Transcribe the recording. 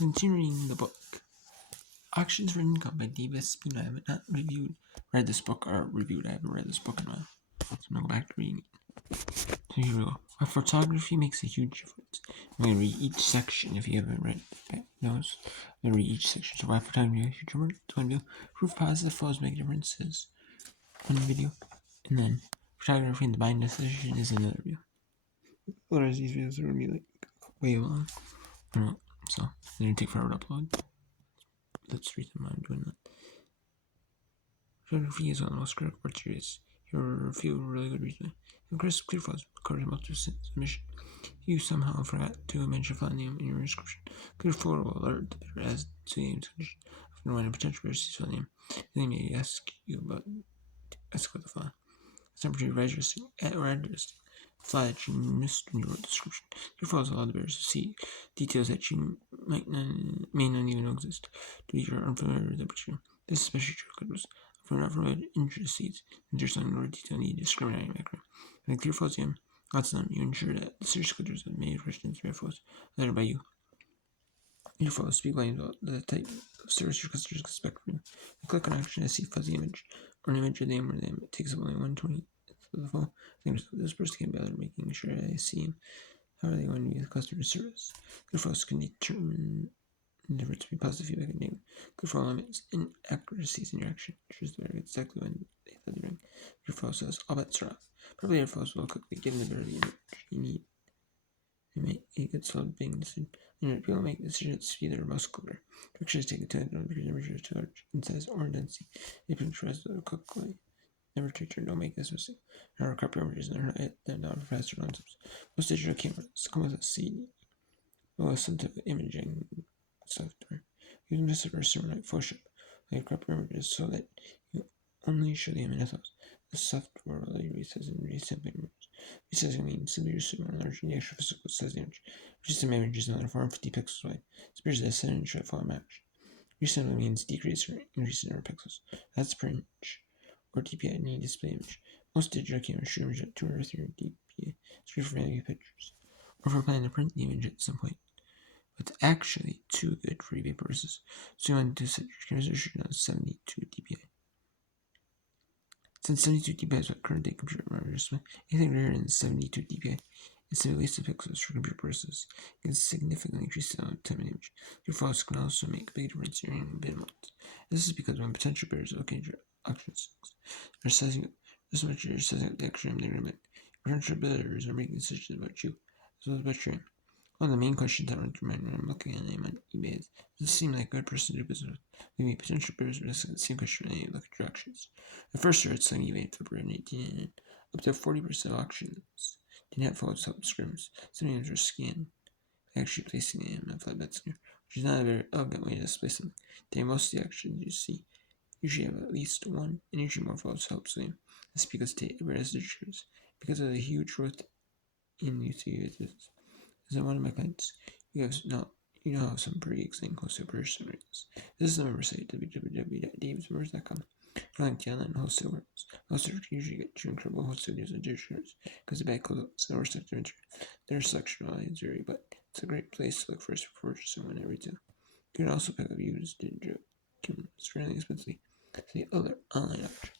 So continuing the book. Auctions for Income by Davis Spina. I have not read this book or reviewed. I haven't read this book in a while. So I'm going to go back to reading it. So here we go. Our photography makes a huge difference. I'm going to read each section if you haven't read it. Notes. I'm going to read each section. So why photography makes a huge difference? It's one video. Proof positive photos make differences. One video. And then photography and the buying decision is another video. Otherwise these videos are going to be like way long. So they're going to take forever to upload. Let's read them. I'm doing that. Photography is one of the most critical parts of this. Here are a few really good reasons. Crisp, clear photos recorded multiple submission. You somehow forgot to mention file name in your description. Clear photo will alert the bidder as to the name condition. Often when a potential bidder sees file name, they may ask about the file. Temperature registering or address file that you missed when you wrote the description. Clear photos allow the bidders to see details that you may not even know exist. To be unfamiliar with the picture. This is especially true because if we're not familiar with interest seeds, and there's something more detail need to discriminate background. When clear photos again, lots of them, you ensure that the search clickers have made questions by photos lettered by you. Your photos speak volumes about the type of service your customers expect from you. You click on action to see fuzzy image or an image of them or them. It takes up only 1/20 of the phone. This person can be better making sure they see him. How are they going to be the customer service? Your photos can determine the difference between positive feedback and negative. Good for limits inaccuracies in your action. Choose the exactly when they thought they were. Your photo says all bets are off. Probably your photos will quickly give the better the image you need. You make a good solid being decision. People make decisions to be their most clear. Directions take a time because temperature is too large in size or density. They picturize the quickly. Never treat don't make this mistake. However, crop images they're not faster concepts. Most digital cameras come with a CD. Well, listen to imaging software. Using this for similar like Photoshop, like crop images so that you only show the image as the software will let you resize and resampling images. Resizing means simply restoring or enlarging the actual physical size of the image. Resizing image is another 450 pixels wide. It's measures the 7 inch file match. Resampling means decrease or increase the number of pixels. That's per inch or dpi in any display image. Most digital cameras shoot image at 2 or 3 dpi. It's great for making pictures, or for planning to print the image at some point. But it's actually too good for eBay purposes, so you want to set your camera resolution on 72 dpi. Since 72 dpi is what current day computer monitors with, anything greater than 72 dpi is a waste of pixels for computer purposes. It can significantly increase the time of image. Your photos can also make a big difference during bid months. This is because when potential bidders locate your auction sales, they're sizing up this much you're sizing up the extra they remit. Potential bidders are making decisions about you, as well as about your one of the main questions I run through my mind when I'm looking at a name on eBay is, does this seem like a good person to do business with? Maybe potential bidders would ask the same question when they look at your auctions. At first, I on eBay in February 2018, up to 40% of auctions didn't have photos help scrims. Some names were scanned, actually placing them in flatbed scanner, which is not a very elegant way to display something. Today, most of the auctions you see usually have at least one, and usually more photos help swim. This is because today, everybody has to choose. Because of the huge growth in UC business. As one of my clients, you know some pretty exciting wholesale purchase rates. This is the member site www.davismembers.com. For link to online wholesale works, wholesalers usually get you incredible wholesale deals and discounts because the back clothes and sector entry. Their selection values vary, but it's a great place to look first before purchasing one at retail. You can also pick up used digital fairly expensively. The other online option.